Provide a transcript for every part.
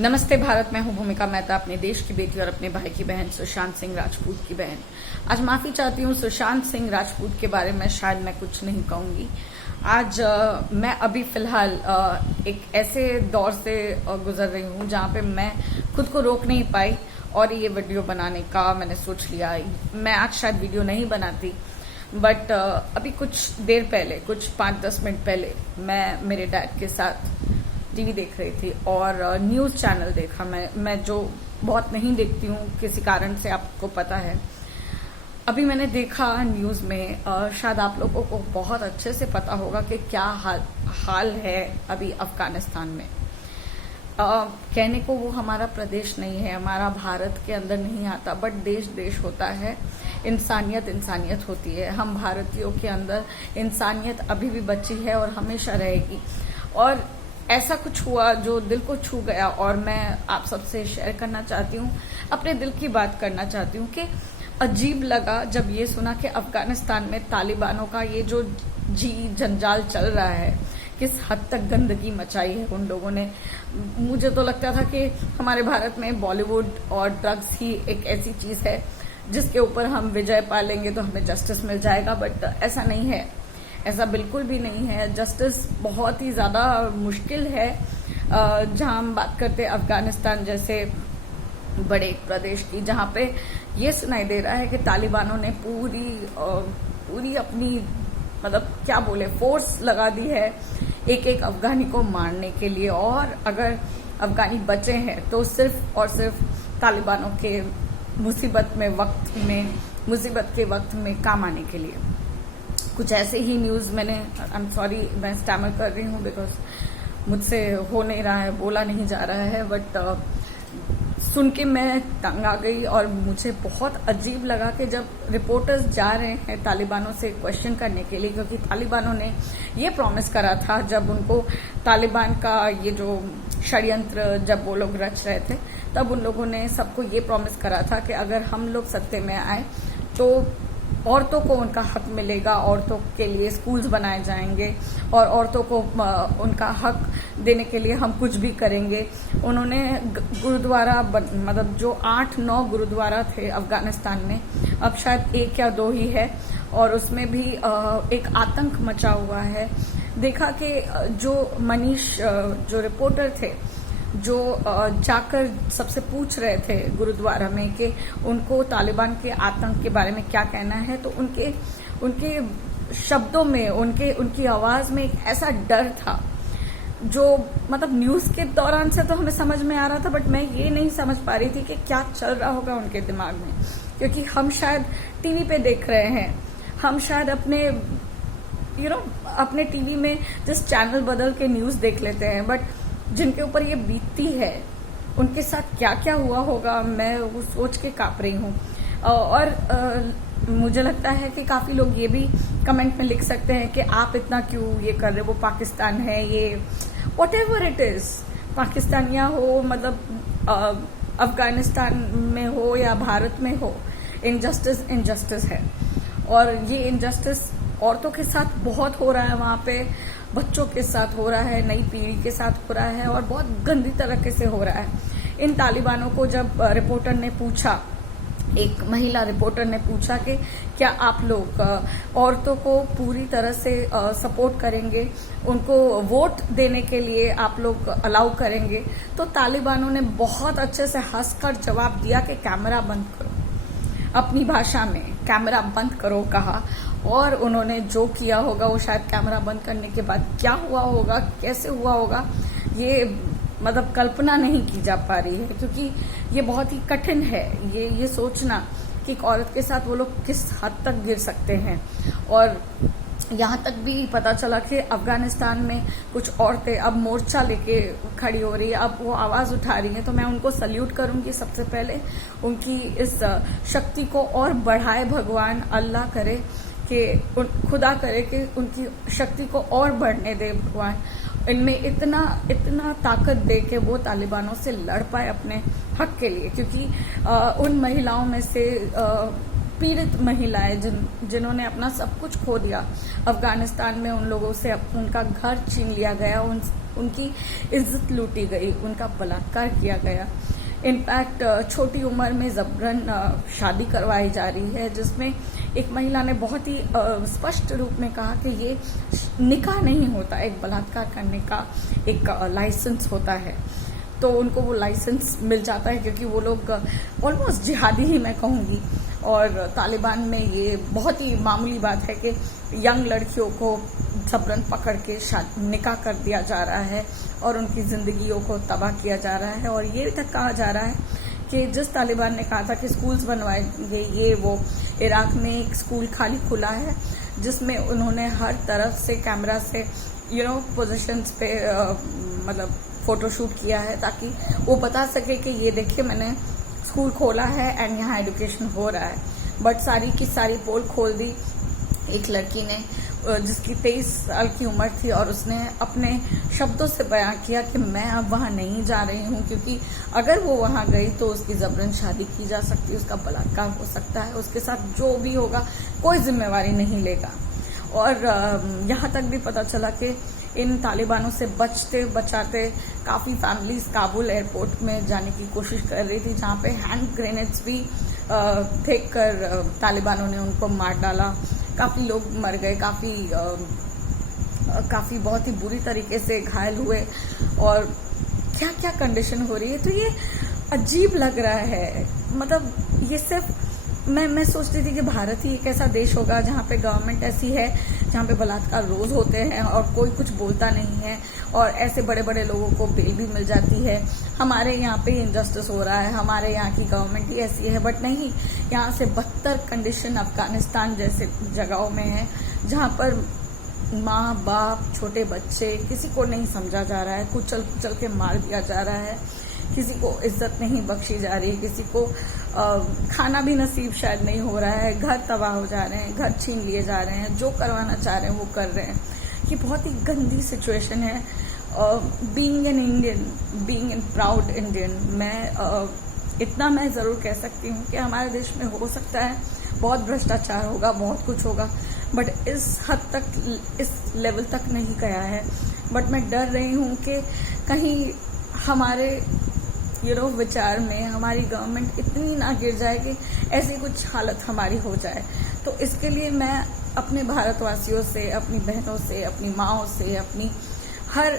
नमस्ते भारत, मैं हूं भूमिका मेहता, अपने देश की बेटी और अपने भाई की बहन सुशांत सिंह राजपूत की बहन। आज माफी चाहती हूं, सुशांत सिंह राजपूत के बारे में शायद मैं कुछ नहीं कहूंगी। आज मैं अभी फिलहाल एक ऐसे दौर से गुजर रही हूं जहां पे मैं खुद को रोक नहीं पाई और ये वीडियो बनाने का मैंने सोच लिया। मैं आज शायद वीडियो नहीं बनाती, बट अभी कुछ देर पहले, कुछ 5-10 मिनट पहले मैं मेरे डैड के साथ टीवी देख रही थी और न्यूज चैनल देखा। मैं जो बहुत नहीं देखती हूँ किसी कारण से, आपको पता है। अभी मैंने देखा न्यूज में, शायद आप लोगों को बहुत अच्छे से पता होगा कि क्या हाल है अभी अफगानिस्तान में। कहने को वो हमारा प्रदेश नहीं है, हमारा भारत के अंदर नहीं आता, बट देश देश होता है, इंसानियत इंसानियत होती है। हम भारतीयों के अंदर इंसानियत अभी भी बची है और हमेशा रहेगी। और ऐसा कुछ हुआ जो दिल को छू गया और मैं आप सबसे शेयर करना चाहती हूँ, अपने दिल की बात करना चाहती हूँ कि अजीब लगा जब ये सुना कि अफगानिस्तान में तालिबानों का ये जो जंजाल चल रहा है, किस हद तक गंदगी मचाई है उन लोगों ने। मुझे तो लगता था कि हमारे भारत में बॉलीवुड और ड्रग्स ही एक ऐसी चीज है जिसके ऊपर हम विजय पा लेंगे तो हमें जस्टिस मिल जाएगा, बट ऐसा नहीं है, ऐसा बिल्कुल भी नहीं है। जस्टिस बहुत ही ज्यादा मुश्किल है। जहां हम बात करते हैं अफगानिस्तान जैसे बड़े प्रदेश की, जहां पे ये सुनाई दे रहा है कि तालिबानों ने पूरी अपनी, मतलब क्या बोले, फोर्स लगा दी है एक एक अफगानी को मारने के लिए। और अगर अफगानी बचे हैं तो सिर्फ और सिर्फ तालिबानों के मुसीबत के वक्त में काम आने के लिए। कुछ ऐसे ही न्यूज मैंने, आई एम सॉरी मैं स्टैमर कर रही हूँ बिकॉज मुझसे हो नहीं रहा है, बोला नहीं जा रहा है, बट सुन के मैं तंग आ गई। और मुझे बहुत अजीब लगा कि जब रिपोर्टर्स जा रहे हैं तालिबानों से क्वेश्चन करने के लिए, क्योंकि तालिबानों ने ये प्रॉमिस करा था जब उनको तालिबान का ये जो षड्यंत्र जब वो लोग रच रहे थे, तब उन लोगों ने सबको ये प्रॉमिस करा था कि अगर हम लोग सत्ते में आए तो औरतों को उनका हक मिलेगा, औरतों के लिए स्कूल्स बनाए जाएंगे और औरतों को उनका हक देने के लिए हम कुछ भी करेंगे। उन्होंने गुरुद्वारा, मतलब जो 8-9 गुरुद्वारा थे अफगानिस्तान में, अब शायद 1 या 2 ही है, और उसमें भी एक आतंक मचा हुआ है। देखा कि जो मनीष, जो रिपोर्टर थे, जो जाकर सबसे पूछ रहे थे गुरुद्वारा में कि उनको तालिबान के आतंक के बारे में क्या कहना है, तो उनके शब्दों में, उनकी आवाज में एक ऐसा डर था जो, मतलब न्यूज के दौरान से तो हमें समझ में आ रहा था, बट मैं ये नहीं समझ पा रही थी कि क्या चल रहा होगा उनके दिमाग में। क्योंकि हम शायद टीवी पे देख रहे हैं, हम शायद अपने अपने टीवी में जिस चैनल बदल के न्यूज देख लेते हैं, बट जिनके ऊपर ये बीतती है उनके साथ क्या क्या हुआ होगा, मैं वो सोच के कांप रही हूँ। और मुझे लगता है कि काफी लोग ये भी कमेंट में लिख सकते हैं कि आप इतना क्यों ये कर रहे हो, वो पाकिस्तान है, ये वॉट एवर इट इज, पाकिस्तानिया हो, मतलब अफगानिस्तान में हो या भारत में हो, इनजस्टिस है। और ये इनजस्टिस औरतों के साथ बहुत हो रहा है, वहां पे बच्चों के साथ हो रहा है, नई पीढ़ी के साथ हो रहा है, और बहुत गंदी तरीके से हो रहा है। इन तालिबानों को जब रिपोर्टर ने पूछा, एक महिला रिपोर्टर ने पूछा कि क्या आप लोग औरतों को पूरी तरह से सपोर्ट करेंगे, उनको वोट देने के लिए आप लोग अलाउ करेंगे, तो तालिबानों ने बहुत अच्छे से हंसकर जवाब दिया कि कैमरा बंद करो, अपनी भाषा में कैमरा बंद करो कहा। और उन्होंने जो किया होगा, वो शायद कैमरा बंद करने के बाद क्या हुआ होगा, कैसे हुआ होगा, ये मतलब कल्पना नहीं की जा पा रही है, क्योंकि ये बहुत ही कठिन है ये सोचना कि एक औरत के साथ वो लोग किस हद तक गिर सकते हैं। और यहाँ तक भी पता चला कि अफगानिस्तान में कुछ औरतें अब मोर्चा लेके खड़ी हो रही है, अब वो आवाज उठा रही हैं, तो मैं उनको सल्यूट करूंगी। सबसे पहले उनकी इस शक्ति को और बढ़ाए भगवान, अल्लाह करे कि खुदा करे कि उनकी शक्ति को और बढ़ने दे भगवान, इनमें इतना ताकत दे के वो तालिबानों से लड़ पाए अपने हक के लिए। क्योंकि उन महिलाओं में से पीड़ित महिलाएं जिन्होंने अपना सब कुछ खो दिया अफगानिस्तान में, उन लोगों से उनका घर छीन लिया गया, उनकी इज्जत लूटी गई, उनका बलात्कार किया गया। इनफैक्ट छोटी उम्र में जबरन शादी करवाई जा रही है, जिसमें एक महिला ने बहुत ही स्पष्ट रूप में कहा कि ये निकाह नहीं होता, एक बलात्कार करने का एक लाइसेंस होता है। तो उनको वो लाइसेंस मिल जाता है क्योंकि वो लोग ऑलमोस्ट जिहादी ही मैं कहूँगी। और तालिबान में ये बहुत ही मामूली बात है कि यंग लड़कियों को जबरन पकड़ के निकाह कर दिया जा रहा है और उनकी जिंदगियों को तबाह किया जा रहा है। और ये तक कहा जा रहा है कि जिस तालिबान ने कहा था कि स्कूल्स बनवाएंगे ये वो, इराक में एक स्कूल खाली खुला है जिसमें उन्होंने हर तरफ से कैमरा से पोजीशंस पे मतलब फोटोशूट किया है ताकि वो बता सके कि ये देखिए मैंने स्कूल खोला है एंड यहाँ एजुकेशन हो रहा है। बट सारी की सारी पोल खोल दी एक लड़की ने जिसकी 23 साल की उम्र थी, और उसने अपने शब्दों से बयां किया कि मैं अब वहां नहीं जा रही हूं क्योंकि अगर वो वहां गई तो उसकी जबरन शादी की जा सकती है, उसका बलात्कार हो सकता है, उसके साथ जो भी होगा कोई जिम्मेवारी नहीं लेगा। और यहाँ तक भी पता चला कि इन तालिबानों से बचते बचाते काफ़ी फैमिलीज काबुल एयरपोर्ट में जाने की कोशिश कर रही थी, जहाँ पे हैंड ग्रेनेड्स भी फेंक कर तालिबानों ने उनको मार डाला। काफ़ी लोग मर गए, काफ़ी बहुत ही बुरी तरीके से घायल हुए, और क्या क्या कंडीशन हो रही है। तो ये अजीब लग रहा है। मतलब ये सिर्फ मैं सोचती थी कि भारत ही एक ऐसा देश होगा जहाँ पे गवर्नमेंट ऐसी है जहाँ पे बलात्कार रोज होते हैं और कोई कुछ बोलता नहीं है, और ऐसे बड़े बड़े लोगों को बेल भी मिल जाती है। हमारे यहाँ पे इंजस्टिस हो रहा है, हमारे यहाँ की गवर्नमेंट ही ऐसी है। बट नहीं, यहाँ से बदतर कंडीशन अफगानिस्तान जैसे जगहों में है जहाँ पर माँ बाप छोटे बच्चे किसी को नहीं समझा जा रहा है, कुचल कुचल के मार दिया जा रहा है, किसी को इज्जत नहीं बख्शी जा रही है, किसी को खाना भी नसीब शायद नहीं हो रहा है, घर तबाह हो जा रहे हैं, घर छीन लिए जा रहे हैं, जो करवाना चाह रहे हैं वो कर रहे हैं। ये बहुत ही गंदी सिचुएशन है। Being an Indian, being an proud Indian, इतना मैं ज़रूर कह सकती हूँ कि हमारे देश में हो सकता है बहुत भ्रष्टाचार होगा, बहुत कुछ होगा, बट इस हद तक, इस लेवल तक नहीं गया है। बट मैं डर रही हूँ कि कहीं हमारे विचार में हमारी गवर्नमेंट इतनी ना गिर जाए कि ऐसी कुछ हालत हमारी हो जाए। तो इसके लिए मैं अपने भारतवासियों से, अपनी बहनों से, अपनी माँओं से, अपनी हर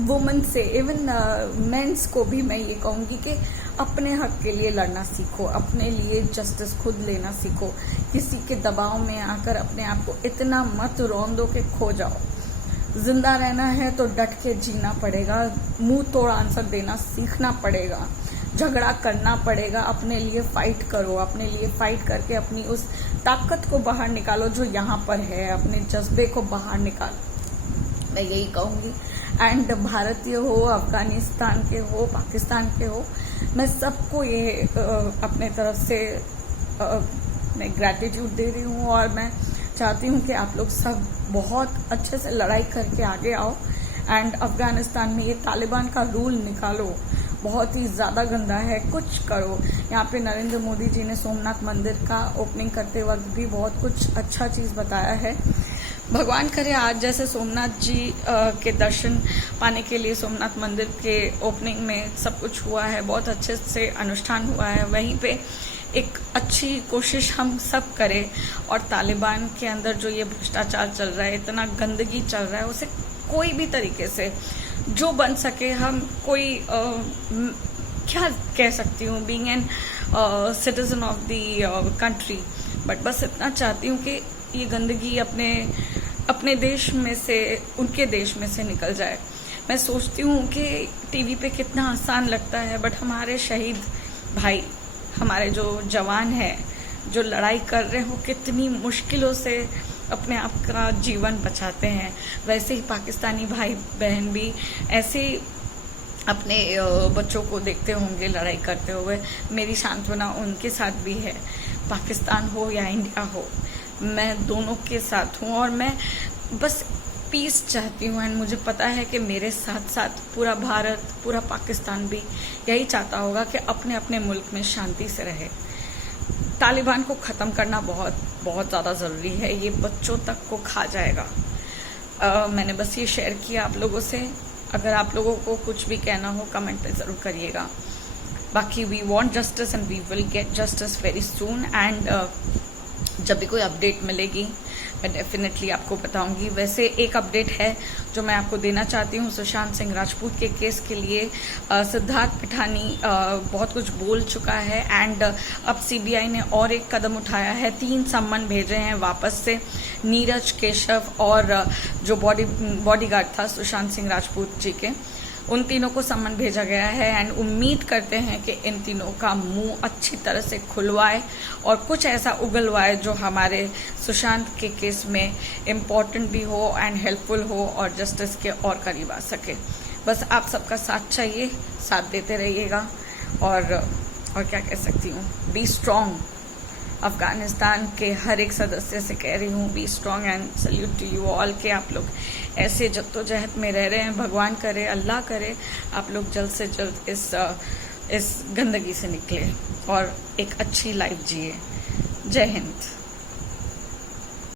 वुमन से, इवन मेंस को भी मैं ये कहूँगी कि अपने हक के लिए लड़ना सीखो, अपने लिए जस्टिस खुद लेना सीखो। किसी के दबाव में आकर अपने आप को इतना मत रौंदो कि खो जाओ। जिंदा रहना है तो डट के जीना पड़ेगा, मुंह तोड़ आंसर देना सीखना पड़ेगा, झगड़ा करना पड़ेगा, अपने लिए फाइट करो, अपने लिए फाइट करके अपनी उस ताकत को बाहर निकालो जो यहाँ पर है, अपने जज्बे को बाहर निकालो। मैं यही कहूँगी। एंड भारतीय हो, अफगानिस्तान के हो, पाकिस्तान के हो, मैं सबको ये अपने तरफ से मैं ग्रैटिट्यूड दे रही हूँ, और मैं चाहती हूँ कि आप लोग सब बहुत अच्छे से लड़ाई करके आगे आओ एंड अफगानिस्तान में ये तालिबान का रूल निकालो। बहुत ही ज़्यादा गंदा है, कुछ करो। यहाँ पे नरेंद्र मोदी जी ने सोमनाथ मंदिर का ओपनिंग करते वक्त भी बहुत कुछ अच्छा चीज़ बताया है। भगवान करे आज जैसे सोमनाथ जी के दर्शन पाने के लिए सोमनाथ मंदिर के ओपनिंग में सब कुछ हुआ है, बहुत अच्छे से अनुष्ठान हुआ है, वहीं पे एक अच्छी कोशिश हम सब करें और तालिबान के अंदर जो ये भ्रष्टाचार चल रहा है, इतना गंदगी चल रहा है, उसे कोई भी तरीके से जो बन सके हम कोई क्या कह सकती हूँ, being an citizen of the country, but बस इतना चाहती हूँ कि ये गंदगी अपने देश में से, उनके देश में से निकल जाए। मैं सोचती हूँ कि टीवी पे कितना आसान लगता है, बट हमारे शहीद भाई, हमारे जो जवान हैं जो लड़ाई कर रहे हैं, वो कितनी मुश्किलों से अपने आप का जीवन बचाते हैं। वैसे ही पाकिस्तानी भाई बहन भी ऐसे ही अपने बच्चों को देखते होंगे लड़ाई करते हुए। मेरी सांत्वना उनके साथ भी है, पाकिस्तान हो या इंडिया हो, मैं दोनों के साथ हूँ और मैं बस पीस चाहती हूँ। एंड मुझे पता है कि मेरे साथ साथ पूरा भारत, पूरा पाकिस्तान भी यही चाहता होगा कि अपने अपने मुल्क में शांति से रहे। तालिबान को ख़त्म करना बहुत बहुत ज़्यादा ज़रूरी है, ये बच्चों तक को खा जाएगा। मैंने बस ये शेयर किया आप लोगों से। अगर आप लोगों को कुछ भी कहना हो कमेंट पे ज़रूर करिएगा। बाकी we want justice and we will get justice very soon. And जब भी कोई अपडेट मिलेगी मैं डेफिनेटली आपको बताऊंगी। वैसे एक अपडेट है जो मैं आपको देना चाहती हूँ सुशांत सिंह राजपूत के केस के लिए। सिद्धार्थ पिठानी बहुत कुछ बोल चुका है एंड अब सीबीआई ने और एक कदम उठाया है। 3 सम्मन भेजे हैं वापस से। नीरज, केशव और जो बॉडीगार्ड था सुशांत सिंह राजपूत जी के, उन तीनों को सम्मन भेजा गया है। एंड उम्मीद करते हैं कि इन तीनों का मुंह अच्छी तरह से खुलवाए और कुछ ऐसा उगलवाए जो हमारे सुशांत के केस में इम्पोर्टेंट भी हो एंड हेल्पफुल हो और जस्टिस के और करीब आ सके। बस आप सबका साथ चाहिए, साथ देते रहिएगा। और क्या कह सकती हूँ, बी स्ट्रॉन्ग। अफगानिस्तान के हर एक सदस्य से कह रही हूँ, be strong and salute to you all के आप लोग ऐसे जद्दोजहद में रह रहे हैं। भगवान करे, अल्लाह करे आप लोग जल्द से जल्द इस गंदगी से निकले और एक अच्छी लाइफ जिए। जय हिंद।